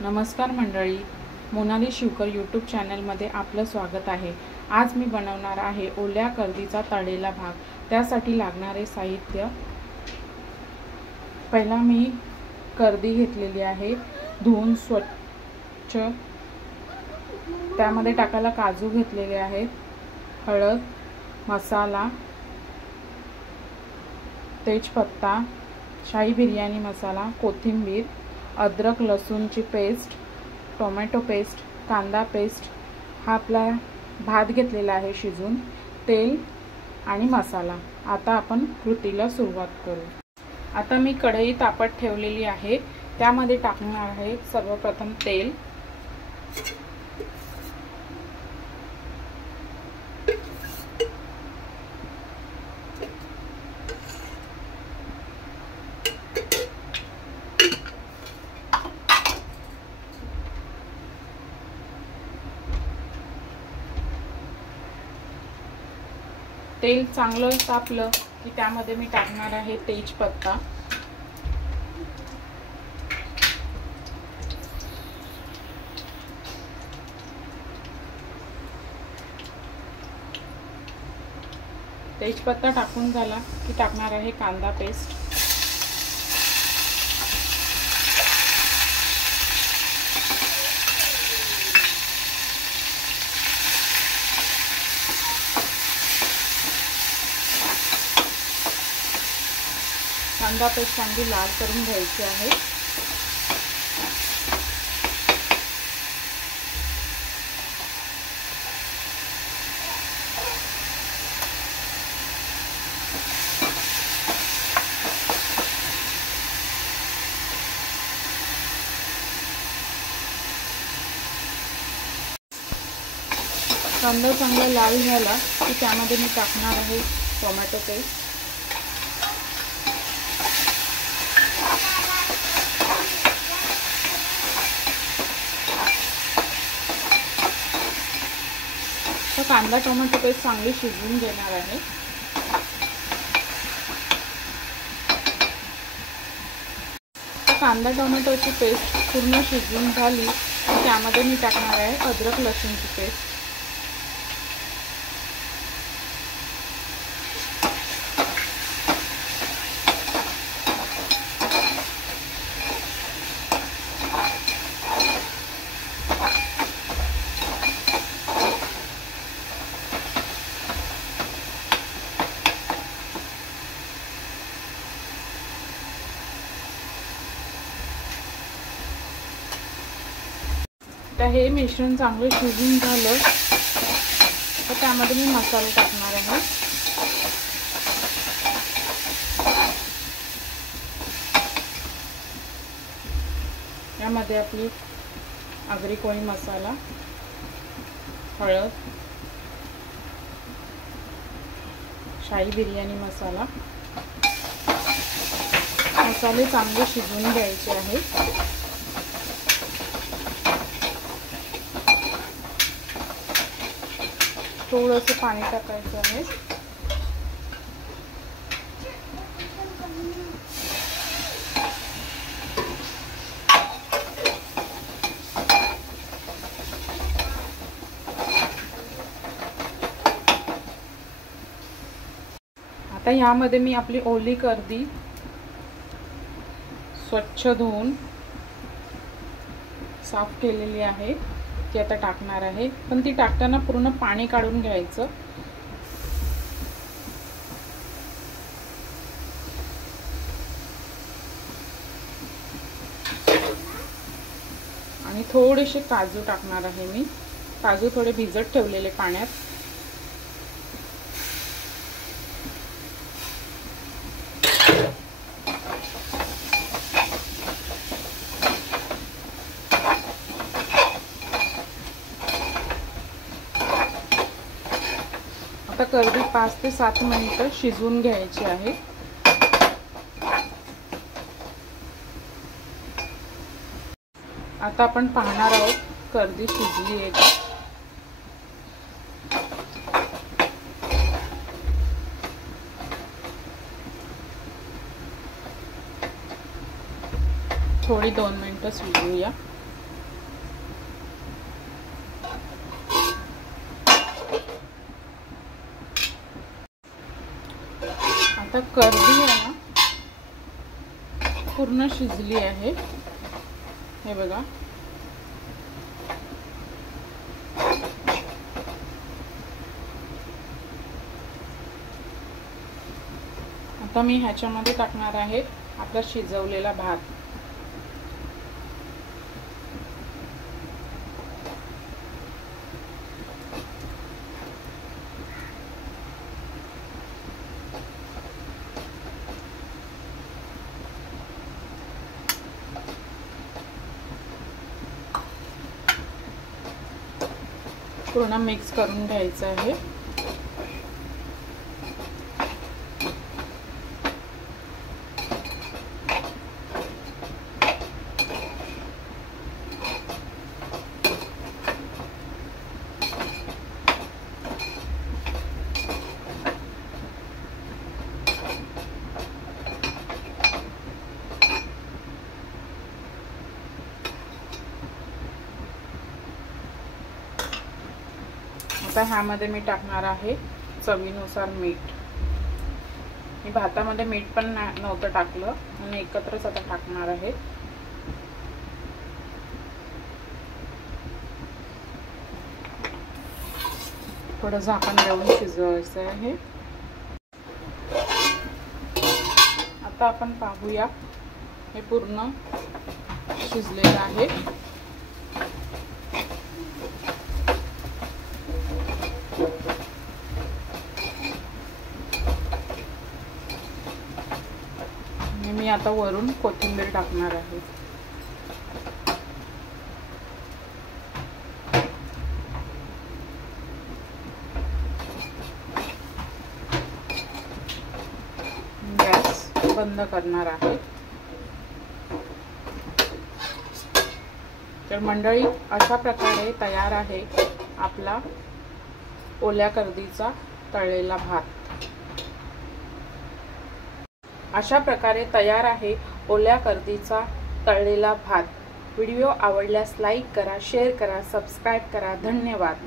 नमस्कार मंडळी, मोनाली शिवकर यूट्यूब चॅनलमध्ये आपलं स्वागत आहे। आज मी बनवणार आहे ओल्या कर्दीचा तळलेला भात। त्यासाठी लागणारे साहित्य, पहिला मी कर्दी घेतलेली आहे, धुवून स्वच्छ। त्यामध्ये टाकायला काजू घेतलेले आहेत, हळद, मसाला, तेजपत्ता, शाही बिर्याणी मसाला, कोथिंबीर, अद्रक लसूणची पेस्ट, टोमॅटो पेस्ट, कांदा पेस्ट, हा आपला भात घेतलेला आहे शिजून, तेल आणि मसाला। आता आपण कृतीला सुरुवात करू। आता मी कढई तापत ठेवलेली आहे, त्यामध्ये टाकणार आहे सर्वप्रथम तेल। तेल चांगलं तापलं की त्यामध्ये मी टाकणार आहे तेजपत्ता, तेजपत्ता टाकून झाला की टाकणार आहे कांदा पेस्ट, कांदा पेस्ट चांगली लाल करून घ्यायची आहे। कांदा चांगला लाल झाला की त्यामध्ये मी टाकणार आहे टोमॅटो पेस्ट, तर कांदा टोमॅटो पेस्ट चांगली शिजवून घेणार आहे। तर कांदा टोमॅटोची पेस्ट पूर्ण शिजवून झाली की त्यामध्ये मी टाकणार आहे अद्रक लसूणची पेस्ट, तर हे मिश्रण चांगलं शिजून झालं तर त्यामध्ये मी मसाला टाकणार आहे। यामध्ये आपली आगरी कोळी मसाला, हळद, शाही बिर्याणी मसाला, मसाले चांगले शिजवून घ्यायचे आहेत। थोडंसं पाणी टाकायचं आहे। आता यामध्ये मी आपली ओली कर्दी स्वच्छ धुवून साफ केलेली आहे, ती आता टाकणार आहे। पण ती टाकताना पूर्ण पाणी काढून घ्यायचं। आणि थोडेसे काजू टाकणार आहे मी, काजू थोडे भिजत ठेवलेले पाण्यात। आता कर्दी 5 ते 7 मिनिटं शिजवून घ्यायची आहे। आता आपण पाहणार आहोत कर्दी शिजली आहे का। थोड़ी 2 मिनटं शिजवूया। आता कर्दी आहे ना पूर्ण शिजली आहे, हे बघा. आता मी ह्याच्यामध्ये टाकणार आहे आपला शिजवलेला भात. पूर्ण मिक्स करून घ्यायचं आहे. आता ह्यामध्ये मी टाकणार आहे चवीनुसार मीठ. मी भातामध्ये मीठ पण नव्हतं टाकलं आणि एकत्रच आता टाकणार आहे. थोडं झाकण देऊन शिजवायचं आहे. आता आपण पाहूया, हे पूर्ण शिजलेलं आहे. मी आता वरून कोथिंबीर टाकणार आहे. गॅस बंद करणार आहे. तर मंडळी, अशा प्रकारे तयार आहे आपला ओल्या कर्दीचा तळलेला भात. अशा प्रकारे तयार आहे ओल्या कर्दीचा तळलेला भात. व्हिडिओ आवडल्यास लाईक करा, शेअर करा, सबस्क्राईब करा. धन्यवाद.